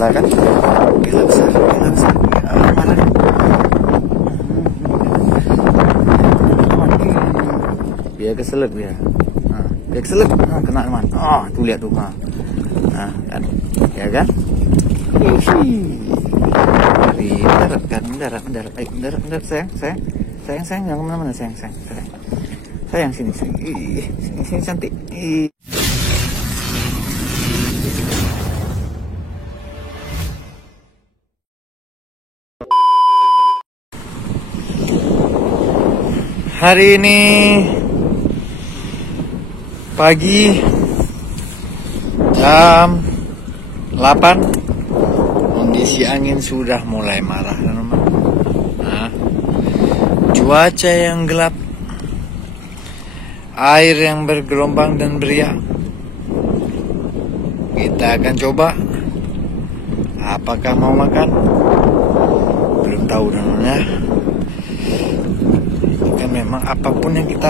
gila kan, gila besar, mana nih? Biar keselip dia, biar keselip, kena teman. Oh, tuh lihat tuh, kan, ya kan? Mendarat kan, mendarat, ayo mendarat sayang, jangan kemana-mana sayang, sini cantik. Hari ini pagi jam 8, kondisi angin sudah mulai marah, teman-teman. Cuaca yang gelap, air yang bergelombang dan beriak. Kita akan coba. Apakah mau makan? Belum tahu, teman-teman ya. Kan memang apapun yang kita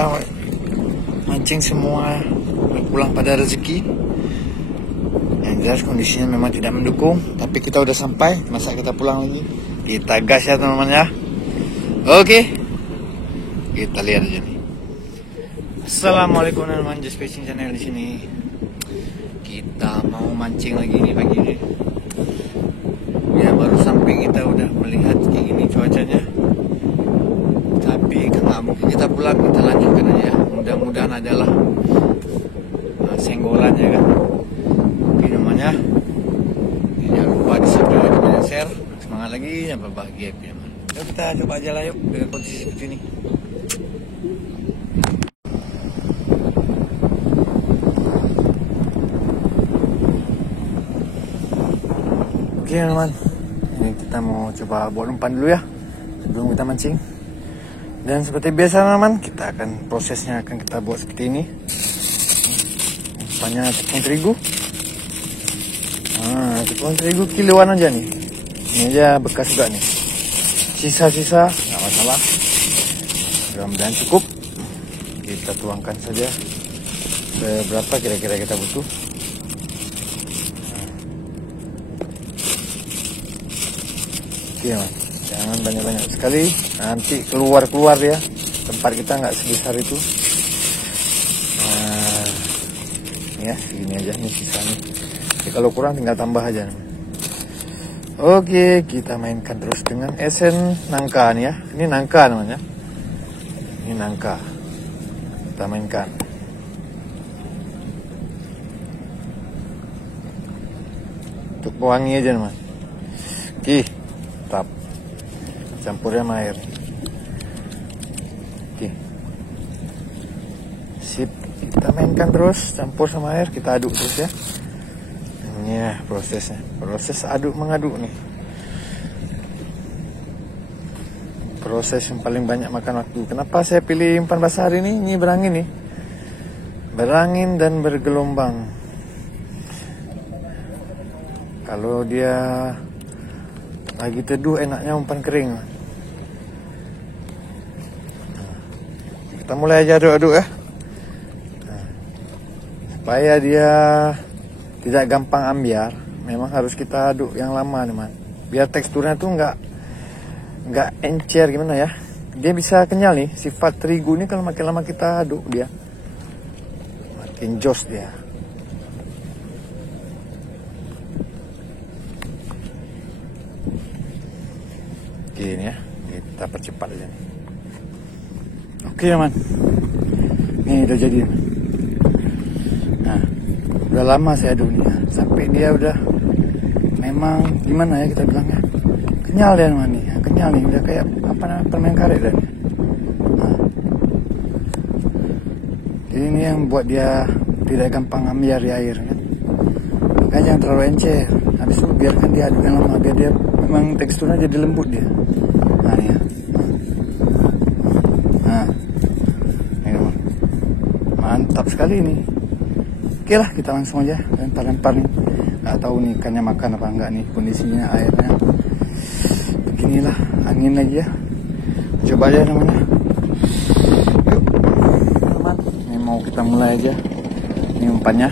mancing semua berpulang pada rezeki. Yang jelas kondisinya memang tidak mendukung, tapi kita udah sampai, masa kita pulang lagi? Kita gas ya, teman-teman ya. Oke. Kita lihat aja nih. Assalamualaikum teman-teman, Just Fishing Channel di sini. Kita mau mancing lagi nih pagi ini. Ya baru sampai kita udah melihat kayak gini cuacanya. Tapi nggak mungkin kita pulang, kita lanjutkan aja. Mudah-mudahan adalah senggolan ya kan. Oke namanya. Jangan lupa di subscribe dan share. Semangat lagi, jangan berbahagia ya. Yuk kita coba aja lah yuk dengan kondisi seperti ini. Oke teman, ini kita mau coba buat umpan dulu ya sebelum kita mancing. Dan seperti biasa teman, kita akan prosesnya akan kita buat seperti ini. Umpannya tepung terigu. Tepung terigu kiloan aja nih. Ini aja bekas juga nih. Sisa-sisa nggak masalah. Mudah-mudahan cukup. Kita tuangkan saja berapa kira-kira kita butuh. Oke man, jangan banyak-banyak sekali, nanti keluar ya, tempat kita nggak sebesar itu. Ya segini aja nih sisanya. Jadi kalau kurang tinggal tambah aja. Oke, kita mainkan terus dengan esen nangka nih ya. Ini nangka namanya. Ini nangka. Kita mainkan. Untuk pewangi aja teman. Oke. Tap, campurnya sama air. Oke, sip, kita mainkan terus, campur sama air, kita aduk terus ya. Ini ya prosesnya, proses aduk mengaduk nih. Proses yang paling banyak makan waktu. Kenapa saya pilih umpan basah hari ini? Ini berangin nih, berangin dan bergelombang. Kalau dia lagi teduh enaknya umpan kering. Kita mulai aja aduk-aduk ya. Supaya dia tidak gampang ambiar, memang harus kita aduk yang lama teman. Biar teksturnya tuh nggak encer gimana ya. Dia bisa kenyal nih. Sifat terigu ini kalau makin lama kita aduk dia makin jos dia. Ini ya, kita percepat aja nih. Oke teman, ini udah jadi. Nah, udah lama saya aduk nih, sampai dia udah memang gimana ya kita bilangnya, kenyal ya teman nih, kenyal nih, udah kayak apa namanya permen karet dah. Nah, jadi ini yang buat dia tidak gampang ambiar di air kan. Makanya jangan terlalu encer. Habis itu biarkan dia aduk yang lama, biar dia memang teksturnya jadi lembut dia. Nah ya. Nah, ini mantap sekali ini. Oke lah, kita langsung aja lempar nih. Nggak tahu nih ikannya makan apa enggak nih, kondisinya airnya beginilah, angin lagi ya. Coba aja namanya. Yuk teman, ini mau kita mulai aja. Ini umpannya,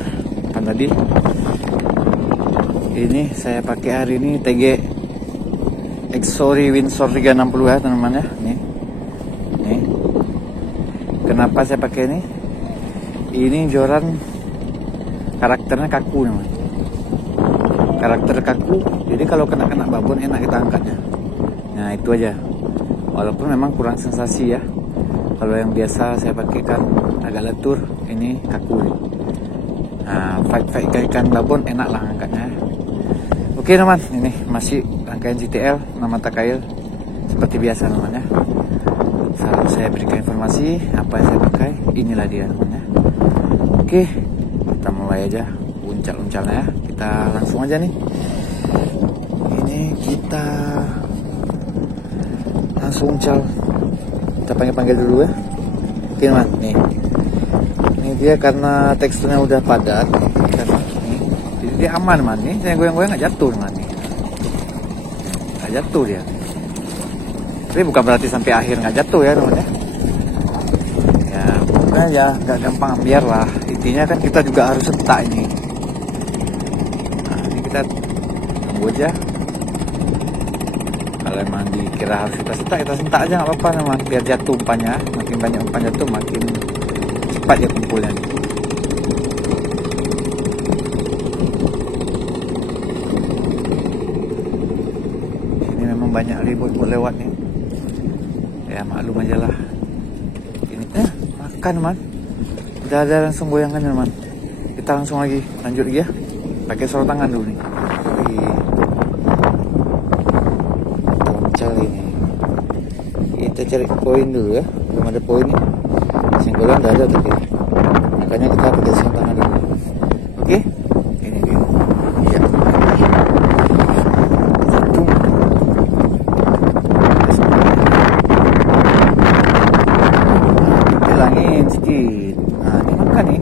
umpan tadi. Ini saya pakai hari ini TG Exori Windsor 360 ya teman-teman ya. Nih. Kenapa saya pakai ini? Ini joran karakternya kaku namanya. Karakter kaku, jadi kalau kena babon enak kita angkatnya. Nah itu aja. Walaupun memang kurang sensasi ya. Kalau yang biasa saya pakai kan agak lentur, ini kaku nih. Nah, fight ikan babon enak lah angkatnya. Oke teman, ini masih rangkaian GTL nama Takail seperti biasa namanya. Selalu saya berikan informasi apa yang saya pakai, inilah dia namanya. Oke, kita mulai aja uncal-uncalnya ya. Kita langsung aja nih. Ini kita langsung uncal. Kita panggil dulu ya. Oke teman, nih. Ini dia karena teksturnya udah padat. Jadi dia aman man nih, saya goyang-goyang nggak jatuh man nih, nggak jatuh dia. Tapi bukan berarti sampai akhir nggak jatuh ya teman ya. Ya pokoknya ya nggak gampang ambiar lah. Intinya kan kita juga harus setak ini. Nah ini kita tunggu aja. Kalau emang dikira harus kita sentak aja nggak apa-apa teman. Biar jatuh umpannya, makin banyak umpan jatuh makin cepat ya kumpulnya nih. Banyak ribut buat lewat nih ya, maklum aja lah ini. Makan man, udah ada langsung goyangan man. Kita langsung lagi lanjut lagi ya, pakai sorotangan dulu nih. Loncal ini kita cari poin dulu ya, belum ada poin nih. Singgolan udah ada tapi makanya kita pakai sorotangan dulu. Oke, ini dia. Iya. Sedikit. Nah, ini makan nih.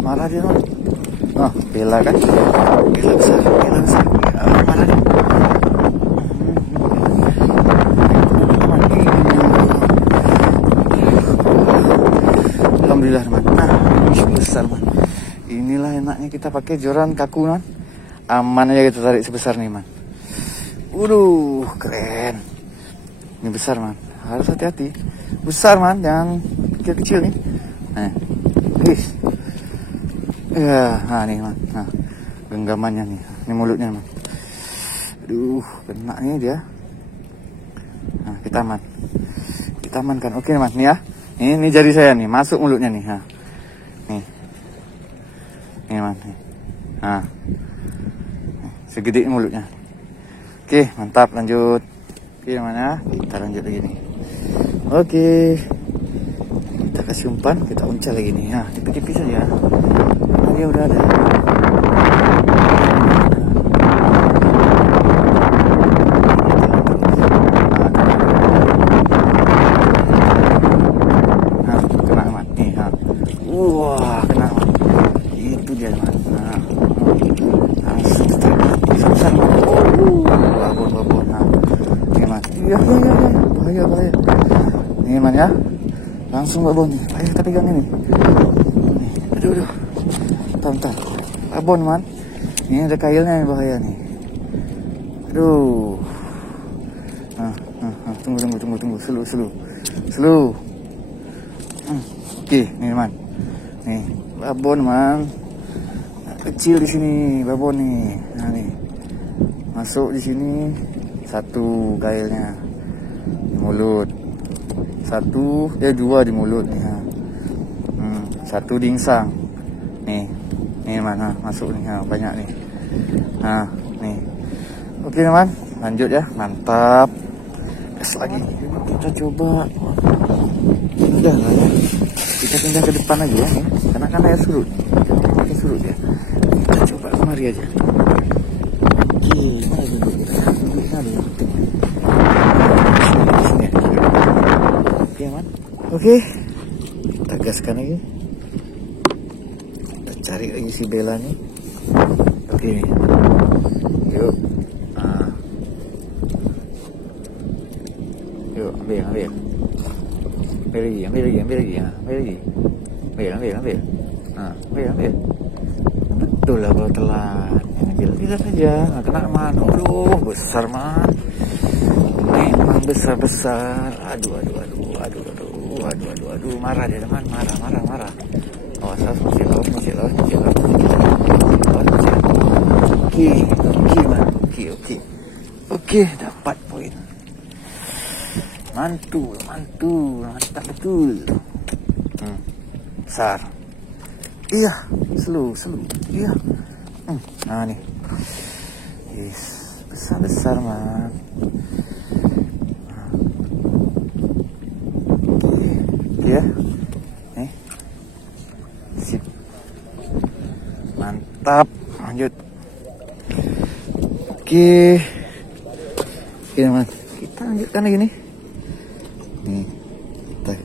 Marah dia man. Oh, bela kan? Bela besar. Marah dia. Alhamdulillah man. Nah, besar man. Inilah enaknya kita pakai joran kaku man. Aman aja kita tarik sebesar nih man. Waduh, keren. Ini besar man. Harus hati-hati. Besar man, jangan kecil-kecil nih. Nah, ya, nah nih man. Nah, genggamannya nih. Ini mulutnya man. Aduh, kena nih dia. Nah, kita aman. Kita amankan. Oke man, nih ya. Ini jari saya nih, masuk mulutnya nih. Nah. Nih. Ini man. Nah. Segede mulutnya. Oke, mantap, lanjut. Oke, mana? Kita lanjut lagi nih. Oke. Kita kasih umpan, kita uncal lagi nih. Nah, tipis-tipis saja. Dia udah ada. Nah, kena man. Nih, nah. Wah, kena man. Itu dia man. Nah. Langsung besar. Babon. Nah. Ini man. Iya. Bahaya. Ini man ya. Langsung babon nih. Ayo kita pegang ini. Nih. Aduh. Bentar. Babon man. Ini ada kailnya yang bahaya nih. Aduh. Nah. Tunggu. Slow. Oke, nih man. Nih, babon man. Kecil di sini babon nih. Nah nih. Masuk di sini satu kailnya di mulut. Dua di mulut nih. Satu di insang. Nih mana masuk nih, banyak nih. Nah, nih. Oke teman, lanjut ya. Mantap. Gas lagi. Kita coba. Udah lah ya. Kita pindah ke depan aja ya nih. Karena kan air surut. Kita pakai surut ya. Kita coba kemari aja. Oke, mana duduk kita? Duduknya ada yang penting. Sini. Oke man. Oke. Kita gaskan lagi. Cari lagi si Bella nih. Oke. Yuk. ambil lagi, ambil lagi. Ambil. Nah, ambil. Betul lah kalau telat. Ambil saja, nggak kena man. Aduh, besar man. Memang besar. Aduh. Marah dia teman, marah. Awas, masih lawas. Oke, dapat poin. Mantul, mantap betul. Besar. Iya, slow. Iya. Nah nih. Yes, besar man. Ya. Nih. Sip. Mantap. Lanjut. Oke teman, kita lanjutkan lagi nih. Nih,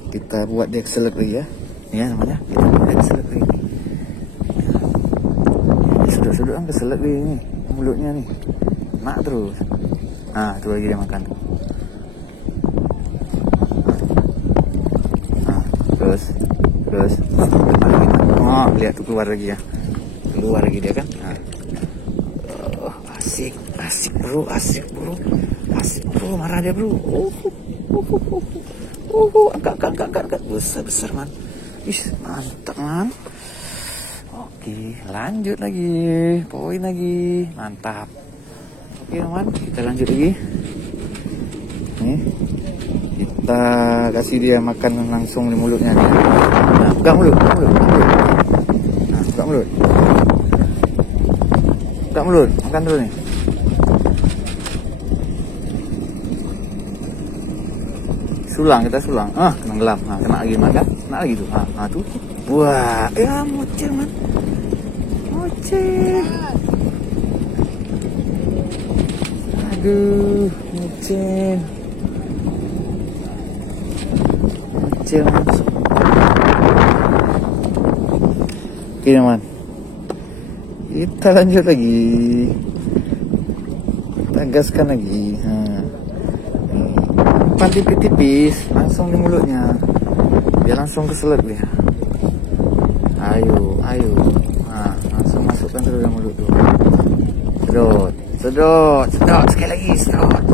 kita buat dia keselak lagi ya. Ini ya namanya, kita buat dia keselak lagi. Sudah kan keselak lagi nih, mulutnya nih. Nak terus. Nah, itu lagi dia makan. Nah, terus. Oh, lihat tuh keluar lagi ya. Keluar lagi dia kan. Nah. Asik bro, marah dia bro. Angkat, besar man. Mantap man. Oke, lanjut lagi, poin lagi, mantap. Oke man, kita lanjut lagi. Nih, kita kasih dia makan langsung di mulutnya nih. Nah, buka mulut. Nah, buka mulut, makan dulu nih. Kita sulang. Kena gelap. Nah, kena lagi makan. Kena lagi tuh. Nah, tuh. Wah, ya moceh man. Aduh, moceh man. Oke man. Kita lanjut lagi. Kita gaskan lagi. Tipis langsung di mulutnya, dia langsung keselak dia. Ayo. Nah, langsung masukkan dulu dalam mulut tuh. Sedot sekali lagi. Sedot.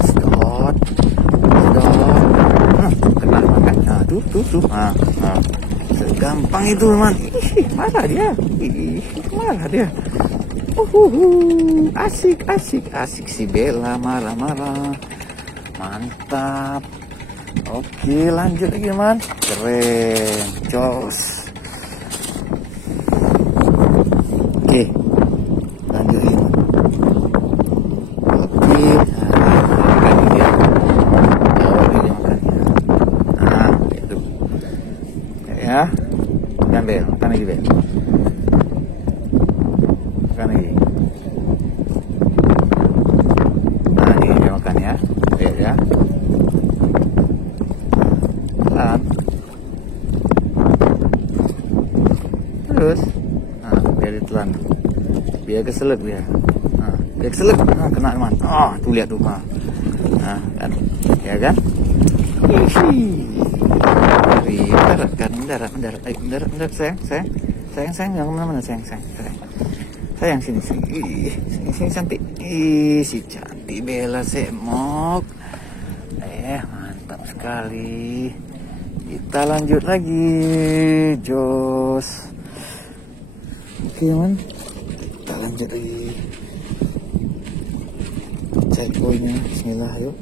Kena makan. Nah, tuh. Nah. Segampang itu man. Marah dia. Asik si Bella marah. Mantap. Oke, lanjut lagi man. Keren, jos. Oke, lanjut lagi. Oke, makan dia. Ini makannya. Nah, itu. Ya, makan lagi Bel. Makan lagi. Nah, ini dia makan ya. Lihat ya. Terus, biar ditelan, biar keselak dia. Dia keselak, kena teman. Tuh lihat tuh, kan, ya kan? Mendarat, sayang, jangan kemana-mana, sayang, sini cantik, si cantik Bella semok, mantap sekali. Kita lanjut lagi, jos. Oke man, kita lanjut lagi. Cek poinnya, bismillah yuk.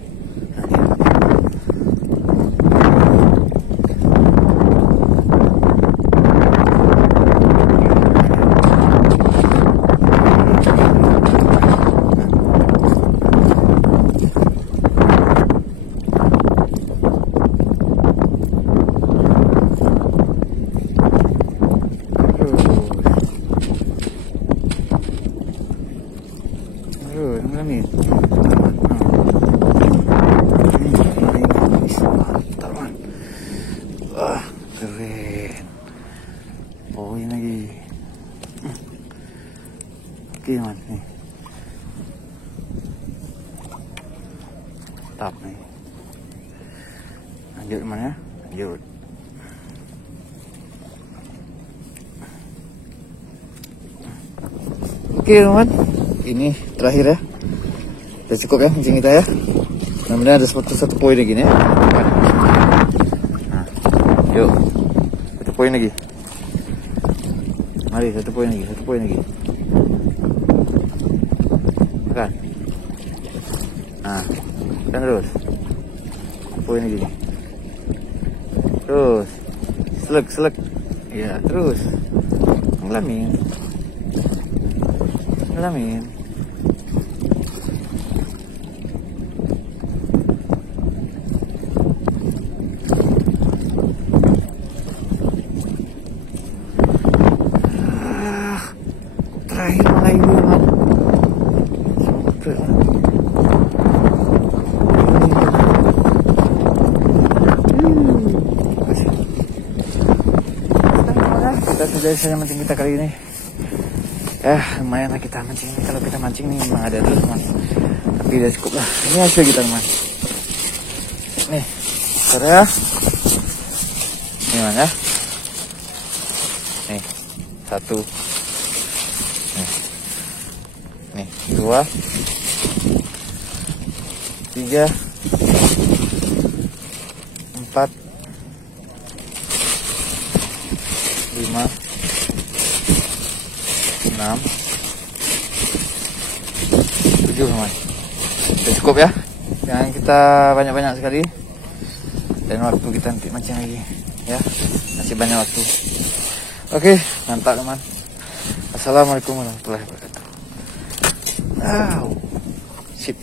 Keren. Poin lagi. Oke man nih. Tap nih. Lanjut mana? Lanjut. Oke teman, ini terakhir ya. Sudah cukup ya mancing kita ya. Mudah-mudahan ada satu poin lagi nih ya. Nah, yuk, satu poin lagi. Mari satu poin lagi. Makan. Nah, kan terus. Poin lagi. Terus, selek. Ya, terus. Ngelamin. Terakhir mulai teman. Kita sudah selesai mancing kita kali ini. Lumayan lah kita mancing ini. Kalau kita mancing nih memang ada terus teman. Tapi udah cukup lah. Ini hasil kita teman. Nih, sorry ya. Ini mana? Nih, 1. Nih, 2, 3, 4, 5, 6, 7 teman. Sudah cukup ya. Jangan kita banyak-banyak sekali. Dan waktu kita nanti mancing lagi ya. Masih banyak waktu. Oke, mantap teman. Assalamualaikum warahmatullahi wabarakatuh. Sip.